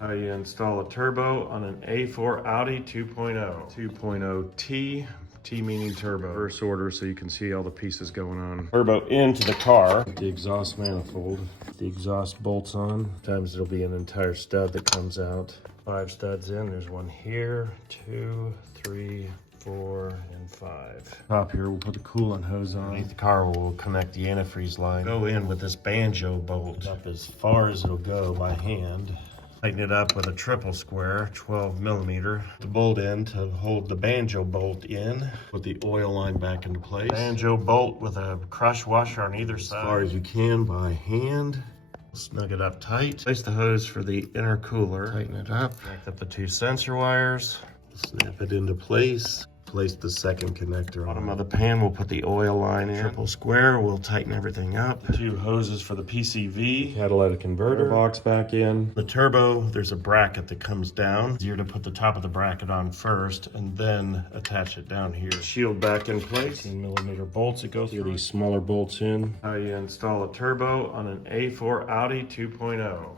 How you install a turbo on an A4 Audi 2.0. 2.0T, T meaning turbo. Reverse order so you can see all the pieces going on. Turbo into the car. The exhaust manifold. The exhaust bolts on. Sometimes there'll be an entire stud that comes out. 5 studs in. There's one here, 2, 3, 4, and 5. Top here, we'll put the coolant hose on. Underneath the car, we'll connect the antifreeze line. Go in with this banjo bolt up as far as it'll go by hand. Tighten it up with a triple square, 12 millimeter. The bolt end to hold the banjo bolt in. Put the oil line back into place. Banjo bolt with a crush washer on either side. As far as you can by hand. Snug it up tight. Place the hose for the intercooler. Tighten it up. Connect up the 2 sensor wires. Snap it into place. Place the second connector. Bottom of the pan, we'll put the oil line in. Triple square, we'll tighten everything up. The 2 hoses for the PCV. Catalytic converter. Box back in. The turbo, there's a bracket that comes down. Easier to put the top of the bracket on first and then attach it down here. Shield back in place. 18 millimeter bolts that go through. These smaller bolts in. How you install a turbo on an A4 Audi 2.0.